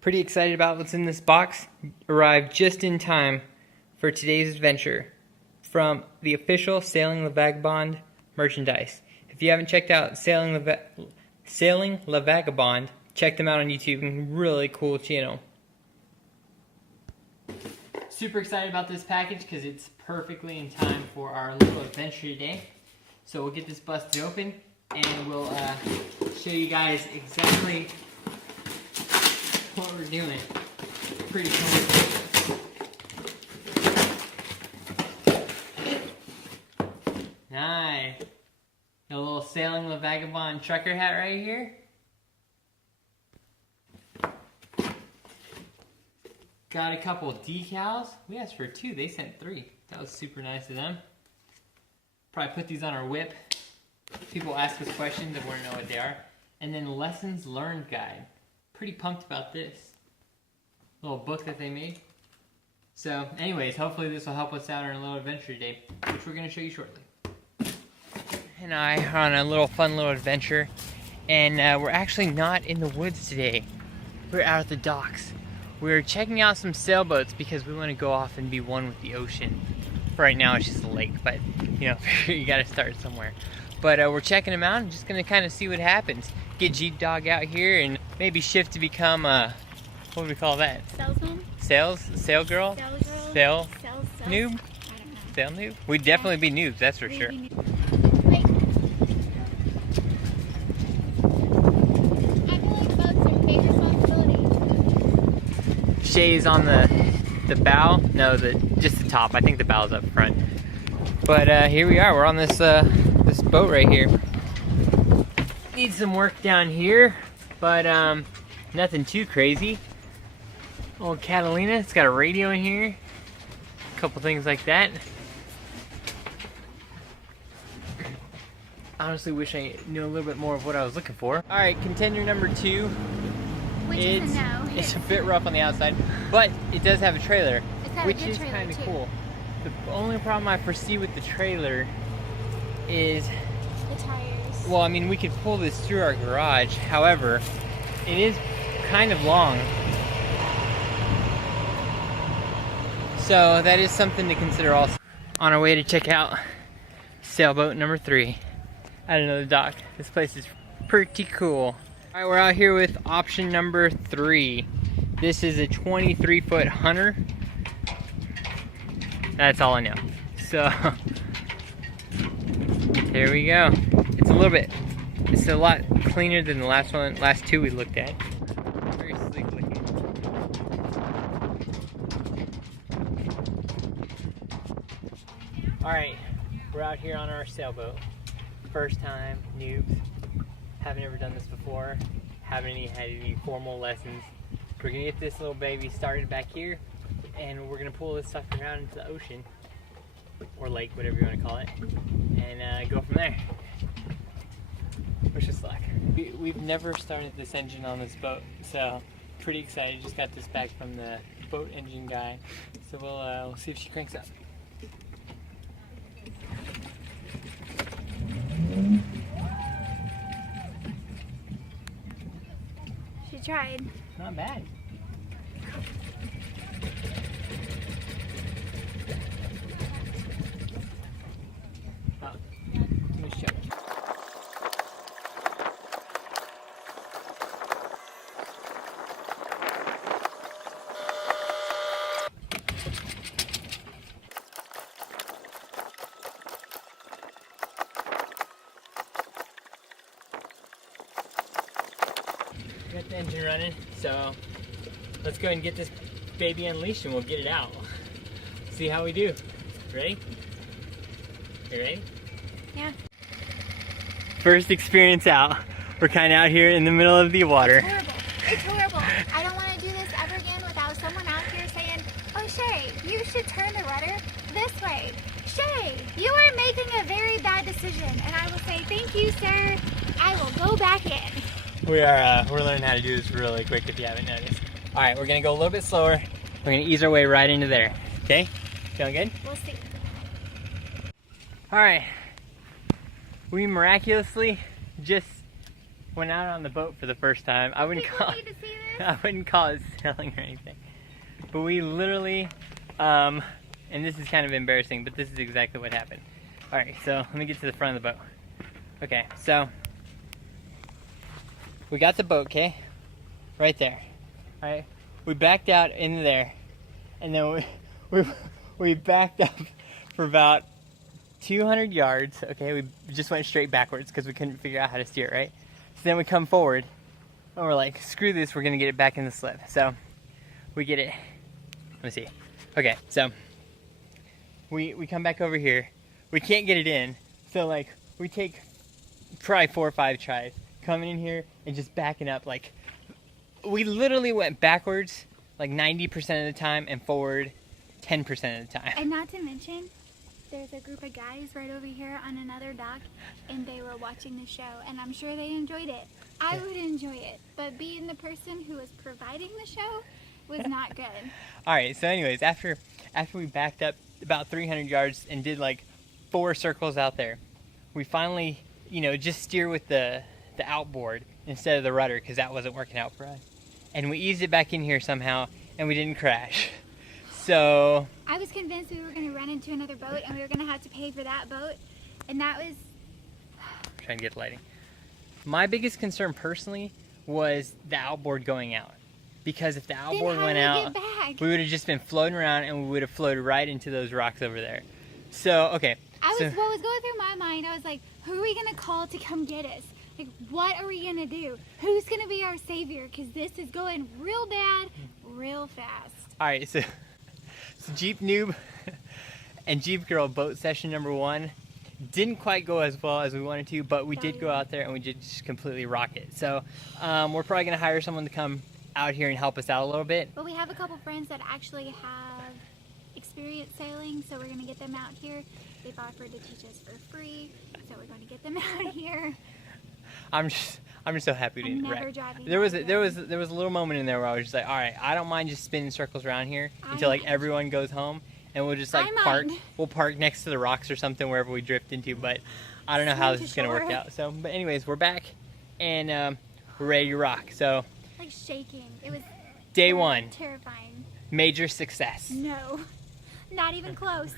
Pretty excited about what's in this box. Arrived just in time for today's adventure from the official Sailing La Vagabond merchandise. If you haven't checked out Sailing La Vagabond, check them out on YouTube. Really cool channel. Super excited about this package because it's perfectly in time for our little adventure today. So we'll get this busted open and we'll show you guys exactly what we're doing. Pretty cool. Nice. A little Sailing La Vagabond trucker hat right here. Got a couple decals. We asked for 2, they sent 3. That was super nice of them. Probably put these on our whip. People ask us questions and want to know what they are. And then Lessons Learned Guide. Pretty pumped about this. Little book that they made. So anyways, hopefully this will help us out on our little adventure today, which we're going to show you shortly. And I are on a fun little adventure. And we're actually not in the woods today. We're out at the docks. We're checking out some sailboats because we want to go off and be one with the ocean. For right now it's just a lake, but you know, you gotta start somewhere. But we're checking them out and just gonna kind of see what happens. Get G-Dog out here and maybe shift to become what do we call that? Salesman? Sail girl? Sail noob? I don't know. Sail noob? We'd definitely be noobs, that's for sure. Wait. I feel like boats are big responsibility. Shay's on the bow. No, just the top. I think the bow's up front. But here we are. We're on this this boat right here. Need some work down here, but nothing too crazy. Old Catalina. It's got a radio in here. A couple things like that. Honestly, wish I knew a little bit more of what I was looking for. All right, contender number 2. Which is a no. It's a bit rough on the outside, but it does have a trailer, which is kind of cool. The only problem I foresee with the trailer is the tires. Well, I mean, we could pull this through our garage. However, it is kind of long. So that is something to consider also. On our way to check out sailboat number 3 at another dock. This place is pretty cool. Alright, we're out here with option number 3. This is a 23-foot Hunter. That's all I know. So, here we go. It's a lot cleaner than the last 2 we looked at. Very sleek looking. Alright, we're out here on our sailboat. First time, noobs. Haven't ever done this before. Haven't had any formal lessons. We're gonna get this little baby started back here, and we're gonna pull this sucker around into the ocean, or lake, whatever you want to call it, and go from there. Wish us luck. We've never started this engine on this boat, so pretty excited. Just got this back from the boat engine guy, so we'll see if she cranks up. She tried. Not bad. Oh, too much choke. Got the engine running, so let's go and get this baby unleashed and we'll get it out. See how we do. Ready? You ready? Yeah. First experience out. We're kind of out here in the middle of the water. It's horrible. It's horrible. I don't want to do this ever again without someone out here saying, "Oh, Shay, you should turn the rudder this way. Shay, you are making a very bad decision." And I will say, "Thank you, sir. I will go back in." We're learning how to do this really quick if you haven't noticed. All right, we're gonna go a little bit slower. We're gonna ease our way right into there. Okay? Feeling good? We'll see. All right. We miraculously just went out on the boat for the first time. I wouldn't People call need to see this. I wouldn't call it sailing or anything. But we literally, and this is kind of embarrassing, but this is exactly what happened. Alright, so let me get to the front of the boat. Okay, so we got the boat, okay? Right there. Alright, we backed out into there, and then we backed up for about 200 yards, okay? We just went straight backwards because we couldn't figure out how to steer it, right? So then we come forward, and we're like, screw this, we're gonna get it back in the slip. So we get it, let me see. Okay, so we come back over here. We can't get it in, so like we take probably 4 or 5 tries coming in here and just backing up. Like we literally went backwards like 90% of the time and forward 10% of the time. And not to mention, there's a group of guys right over here on another dock, and they were watching the show, and I'm sure they enjoyed it. I would enjoy it, but being the person who was providing the show was not good. All right, so anyways, after we backed up about 300 yards and did like 4 circles out there, we finally, you know, just steer with the outboard instead of the rudder because that wasn't working out for us. And we eased it back in here somehow, and we didn't crash. So I was convinced we were going to run into another boat, and we were going to have to pay for that boat, and that was... I'm trying to get the lighting. My biggest concern personally was the outboard going out. Because if the outboard went out, we would have just been floating around and we would have floated right into those rocks over there. So, okay. What was going through my mind, I was like, who are we going to call to come get us? Like, what are we going to do? Who's going to be our savior? Because this is going real bad, real fast. Alright, so Jeep Noob and Jeep Girl boat session number 1 didn't quite go as well as we wanted to, but we did go out there and we did just completely rock it. So, we're probably going to hire someone to come out here and help us out a little bit. But we have a couple friends that actually have experience sailing, so we're going to get them out here. They've offered to teach us for free, so we're going to get them out here. I'm just so happy to wreck. There was a little moment in there where I was just like, all right, I don't mind just spinning circles around here until like everyone goes home, and we'll just like we'll park next to the rocks or something wherever we drift into. But I don't know how this is going to work out. So, but anyways, we're back and we're ready to rock. So. Like shaking. It was day 1. Terrifying. Major success. No, not even close.